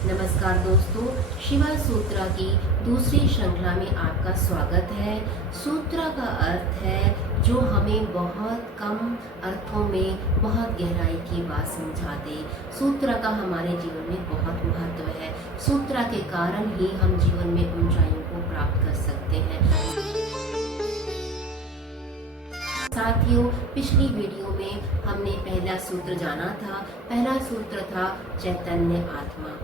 नमस्कार दोस्तों, शिवा सूत्रा की दूसरी श्रृंखला में आपका स्वागत है। सूत्रा का अर्थ है जो हमें बहुत कम अर्थों में बहुत गहराई की बात समझा दे। सूत्रा का हमारे जीवन में बहुत महत्व है। सूत्रा के कारण ही हम जीवन में ऊंचाइयों को प्राप्त कर सकते हैं। साथियों, पिछली वीडियो में हमने पहला सूत्र जाना था। पहला सूत्र था चैतन्य आत्मा,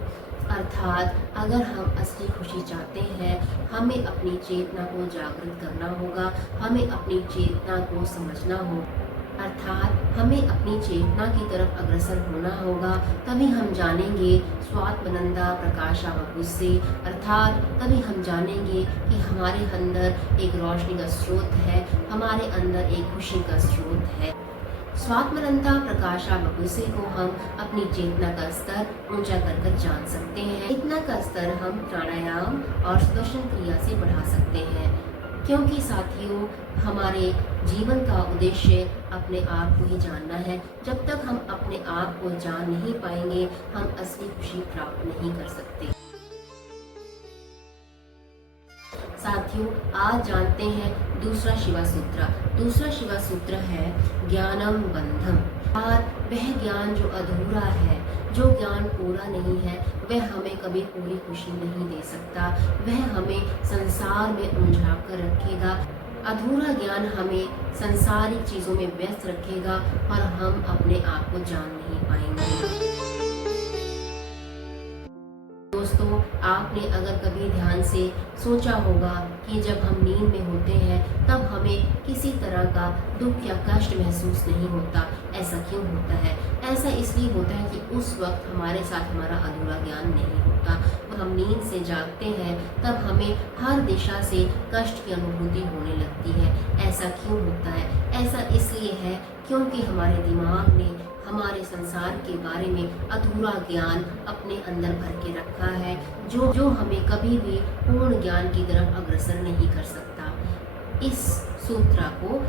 अर्थात अगर हम असली खुशी चाहते हैं, हमें अपनी चेतना को जागृत करना होगा, हमें अपनी चेतना को समझना होगा, अर्थात हमें अपनी चेतना की तरफ अग्रसर होना होगा। तभी हम जानेंगे स्वात्मनंदा प्रकाशा वपुस्से, अर्थात तभी हम जानेंगे कि हमारे अंदर एक रोशनी का स्रोत है, हमारे अंदर एक खुशी का स्रोत है। स्वात्मनंदा प्रकाशा वपुस्से को हम अपनी चेतना का स्तर ऊंचा कर जान सकते हैं। चेतना का स्तर हम प्राणायाम और सुदर्शन क्रिया से बढ़ा सकते हैं, क्योंकि साथियों हमारे जीवन का उद्देश्य अपने आप को ही जानना है। जब तक हम अपने आप को जान नहीं पाएंगे, हम असली खुशी प्राप्त नहीं कर सकते। साथियों, आज जानते हैं दूसरा शिवा सूत्र। दूसरा शिवा सूत्र है ज्ञानम बंधम, और वह ज्ञान जो अधूरा है, जो ज्ञान पूरा नहीं है, वह हमें कभी पूरी खुशी नहीं दे सकता। वह हमें संसार में उलझा कर रखेगा। अधूरा ज्ञान हमें संसारिक चीजों में व्यस्त रखेगा और हम अपने आप को जान नहीं पाएंगे। दोस्तों, आपने अगर कभी ध्यान से सोचा होगा कि जब हम नींद में होते हैं तब हमें किसी तरह का दुख या कष्ट महसूस नहीं होता। ऐसा क्यों होता है? ऐसा इसलिए होता है कि उस वक्त हमारे साथ हमारा अधूरा ज्ञान नहीं होता। हम नींद से जागते हैं तब हमें हर दिशा से कष्ट की अनुभूति होने लगती है। ऐसा क्यों होता है? ऐसा इसलिए है क्योंकि हमारे दिमाग ने हमारे संसार के बारे में अधूरा ज्ञान अपने अंदर भर के रखा है, जो हमें कभी भी पूर्ण ज्ञान की तरफ अग्रसर नहीं कर सकता। इस सूत्र को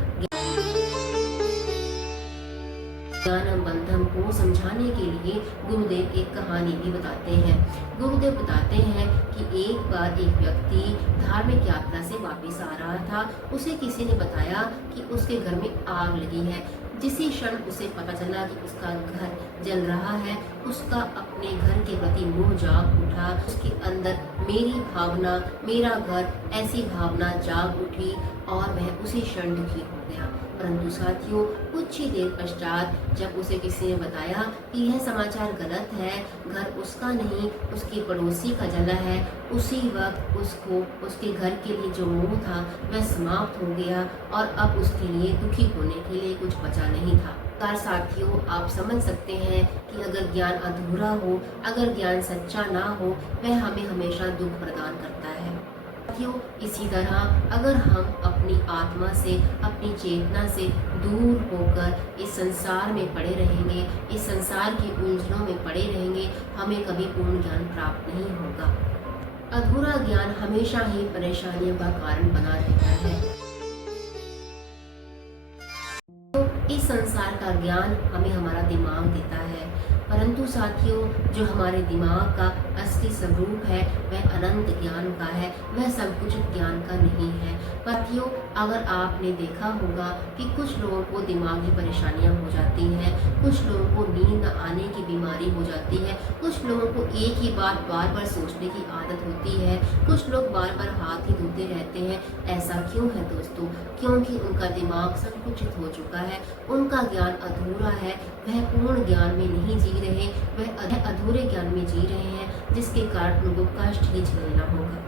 ज्ञानम बंधम को समझाने के लिए गुरुदेव एक कहानी भी बताते हैं। गुरुदेव बताते हैं कि एक बार एक व्यक्ति धार्मिक यात्रा से वापस आ रहा था। उसे किसी ने बताया कि उसके घर में आग लगी है। जिसी क्षण उसे पता चला कि उसका घर जल रहा है, उसका अपने घर के प्रति मोह जाग उठा। उसके अंदर मेरी भावना, मेरा घर, ऐसी भावना जाग उठी और वह उसी क्षण दुखी हो गया। परंतु साथियों, कुछ ही देर पश्चात जब उसे किसी ने बताया कि यह समाचार गलत है, घर उसका नहीं उसके पड़ोसी का जला है, उसी वक्त उसको उसके घर के लिए जो मोह था वह समाप्त हो गया और अब उसके लिए दुखी होने के लिए कुछ बचा नहीं था। साथियों, आप समझ सकते हैं कि अगर ज्ञान अधूरा हो, अगर ज्ञान सच्चा ना हो, वह हमें हमेशा दुख प्रदान करता है। साथियों, इसी तरह अगर हम अपनी आत्मा से, अपनी चेतना से दूर होकर इस संसार में पड़े रहेंगे, इस संसार की उलझनों में पड़े रहेंगे, हमें कभी पूर्ण ज्ञान प्राप्त नहीं होगा। अधूरा ज्ञान हमेशा ही परेशानियों का कारण बना रहता है। इस संसार का ज्ञान हमें हमारा दिमाग देता है, परंतु साथियों जो हमारे दिमाग का असली स्वरूप है वह अनंत ज्ञान का है, वह संकुचित ज्ञान का नहीं है। साथियों, अगर आपने देखा होगा कि कुछ लोगों को दिमागी परेशानियां हो जाती हैं, कुछ लोगों को नींद आने की बीमारी हो जाती है, कुछ लोगों को एक ही बात बार बार सोचने की आदत होती है, कुछ लोग बार बार हाथ ही धोते रहते हैं। ऐसा क्यों है दोस्तों? क्योंकि उनका दिमाग संकुचित हो चुका है, उनका ज्ञान अधूरा है, वह पूर्ण ज्ञान में नहीं जी रहे, वह अधूरे ज्ञान में जी रहे हैं, जिसके कारण उनको कष्ट ही झेलना होगा।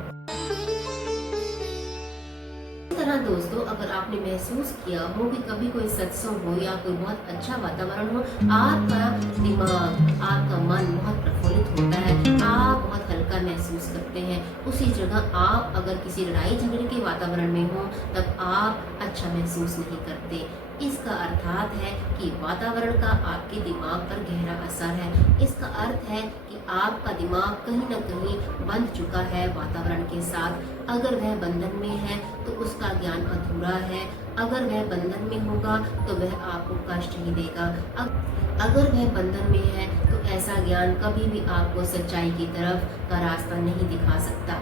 इस तरह दोस्तों, अगर आपने महसूस किया हो कि कभी कोई सत्संग हो या कोई बहुत अच्छा वातावरण हो, आपका दिमाग, आपका मन बहुत प्रफुल्लित होता है, आप बहुत हल्का महसूस करते हैं। उसी जगह आप अगर किसी लड़ाई झगड़े के वातावरण में हो तब आप अच्छा महसूस नहीं करते। इसका अर्थात है कि वातावरण का आपके दिमाग पर गहरा असर है। इसका अर्थ है कि आपका दिमाग कहीं न कहीं बंध चुका है वातावरण के साथ। अगर वह बंधन में है तो उसका ज्ञान अधूरा है। अगर वह बंधन में होगा तो वह आपको कष्ट ही देगा। अगर वह बंधन में है तो ऐसा ज्ञान कभी भी आपको सच्चाई की तरफ का रास्ता नहीं दिखा सकता।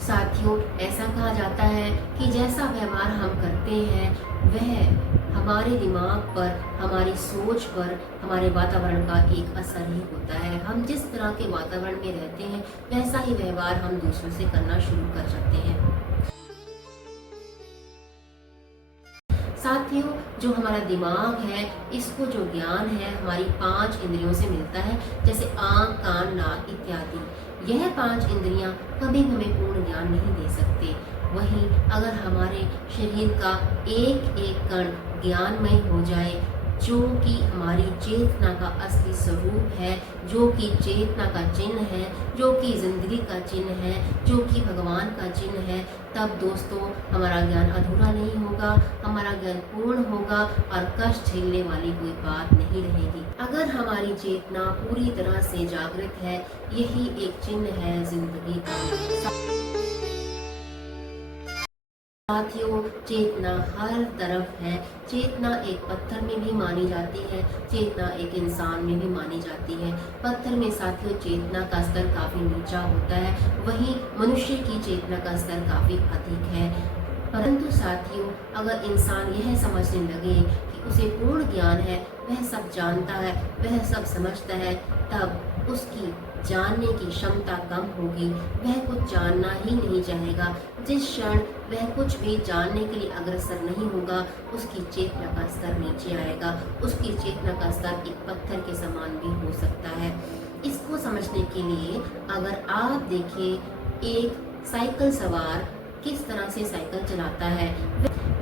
साथियों, ऐसा कहा जाता है कि जैसा व्यवहार हम करते हैं वह हमारे दिमाग पर, हमारी सोच पर, हमारे वातावरण का एक असर ही होता है। हम जिस तरह के वातावरण में रहते हैं वैसा ही व्यवहार हम दूसरों से करना शुरू कर सकते हैं। साथियों, जो हमारा दिमाग है इसको जो ज्ञान है हमारी 5 इंद्रियों से मिलता है, जैसे आँख, कान, नाक इत्यादि। यह 5 इंद्रियां कभी हमें पूर्ण ज्ञान नहीं दे सकते। वहीं अगर हमारे शरीर का एक एक कण ज्ञानमय हो जाए, जो कि हमारी चेतना का असली स्वरूप है, जो कि चेतना का चिन्ह है, जो कि जिंदगी का चिन्ह है, जो कि भगवान का चिन्ह है, तब दोस्तों हमारा ज्ञान अधूरा नहीं होगा, हमारा ज्ञान पूर्ण होगा और कष्ट झेलने वाली कोई बात नहीं रहेगी। अगर हमारी चेतना पूरी तरह से जागृत है, यही एक चिन्ह है जिंदगी का। साथियों, चेतना हर तरफ है। चेतना एक पत्थर में भी मानी जाती है, चेतना एक इंसान में भी मानी जाती है। पत्थर में साथियों चेतना का स्तर काफी नीचा होता है, वहीं मनुष्य की चेतना का स्तर काफी अधिक है। परंतु साथियों, अगर इंसान यह समझने लगे कि उसे पूर्ण ज्ञान है, वह सब जानता है, वह सब समझता है, तब उसकी जानने की क्षमता कम होगी, वह कुछ जानना ही नहीं चाहेगा। जिस क्षण वह कुछ भी जानने के लिए अग्रसर नहीं होगा, उसकी चेतना का स्तर नीचे आएगा, उसकी चेतना का स्तर एक पत्थर के समान भी हो सकता है। इसको समझने के लिए अगर आप देखें एक साइकिल सवार किस तरह से साइकिल चलाता है,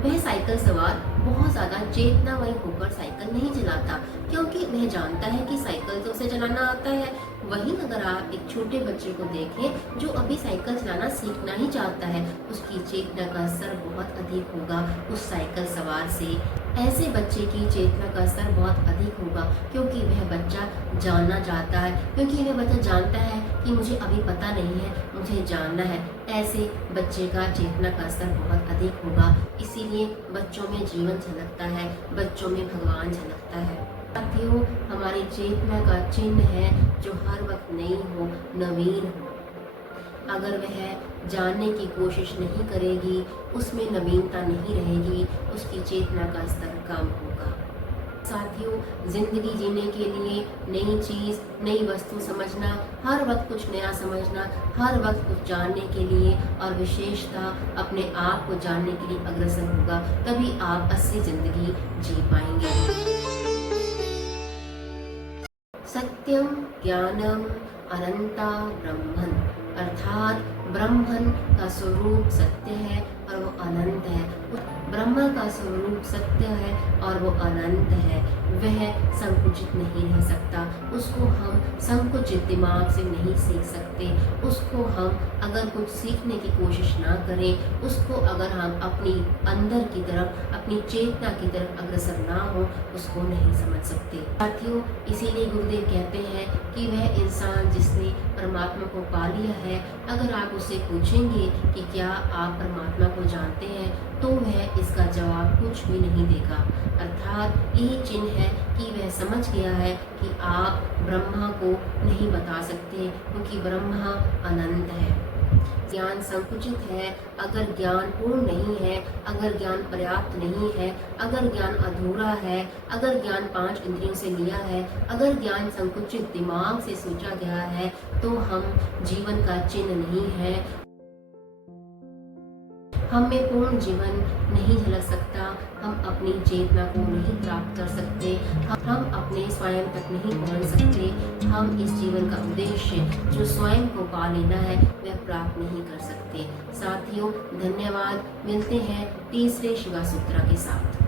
वह साइकिल सवार बहुत ज़्यादा चेतनामय होकर साइकिल नहीं चलाता, क्योंकि वह जानता है कि साइकिल तो उसे चलाना आता है। वहीं अगर आप एक छोटे बच्चे को देखें जो अभी साइकिल चलाना सीखना ही चाहता है, उसकी चेतना का स्तर बहुत अधिक होगा उस साइकिल सवार से। ऐसे बच्चे की चेतना का स्तर बहुत अधिक होगा, क्योंकि वह बच्चा जानना चाहता है, क्योंकि वह बच्चा जानता है कि मुझे अभी पता नहीं है, मुझे जानना है। ऐसे बच्चे का चेतना का स्तर बहुत अधिक होगा, इसीलिए बच्चों में जीवन झलकता है, बच्चों में भगवान झलकता है। साथियों, हमारी चेतना का चिन्ह है जो हर वक्त नई हो, नवीन हो। अगर वह जानने की कोशिश नहीं करेगी, उसमें नवीनता नहीं रहेगी, उसकी चेतना का स्तर कम होगा। साथियों, जिंदगी जीने के लिए नई चीज़, नई वस्तु समझना, हर वक्त कुछ नया समझना, हर वक्त कुछ जानने के लिए और विशेषता अपने आप को जानने के लिए अग्रसर होगा, तभी आप असली जिंदगी जी पाएंगे। सत्यम ज्ञानम अनंता ब्रह्मन, अर्थात ब्रह्मन का स्वरूप सत्य है और वो अनंत है। ब्रह्म का स्वरूप सत्य है और वो अनंत है, वह संकुचित नहीं रह सकता। उसको हम संकुचित दिमाग से नहीं सीख सकते। उसको हम अगर कुछ सीखने की कोशिश ना करें, उसको अगर हम अपनी अंदर की तरफ, अपनी चेतना की तरफ अग्रसर ना हो, उसको नहीं समझ सकते। साथियों, इसीलिए गुरुदेव कहते हैं कि वह इंसान जिसने परमात्मा को पा लिया है, अगर आप उससे पूछेंगे कि क्या आप परमात्मा को जानते हैं, तो वह इसका जवाब कुछ भी नहीं देगा। अर्थात यही चिन्ह है कि वह समझ गया है कि आप ब्रह्मा को नहीं बता सकते, क्योंकि ब्रह्मा अनंत है। ज्ञान संकुचित है, अगर ज्ञान पूर्ण नहीं है, अगर ज्ञान पर्याप्त नहीं है, अगर ज्ञान अधूरा है, अगर ज्ञान 5 इंद्रियों से लिया है, अगर ज्ञान संकुचित दिमाग से सोचा गया है, तो हम जीवन का चिन्ह नहीं है। हम में पूर्ण जीवन नहीं झलक सकता, हम अपनी चेतना को नहीं प्राप्त कर सकते, हम अपने स्वयं तक नहीं पहुंच सकते, हम इस जीवन का उद्देश्य जो स्वयं को पा लेना है वह प्राप्त नहीं कर सकते। साथियों, धन्यवाद। मिलते हैं तीसरे शिवा सूत्र के साथ।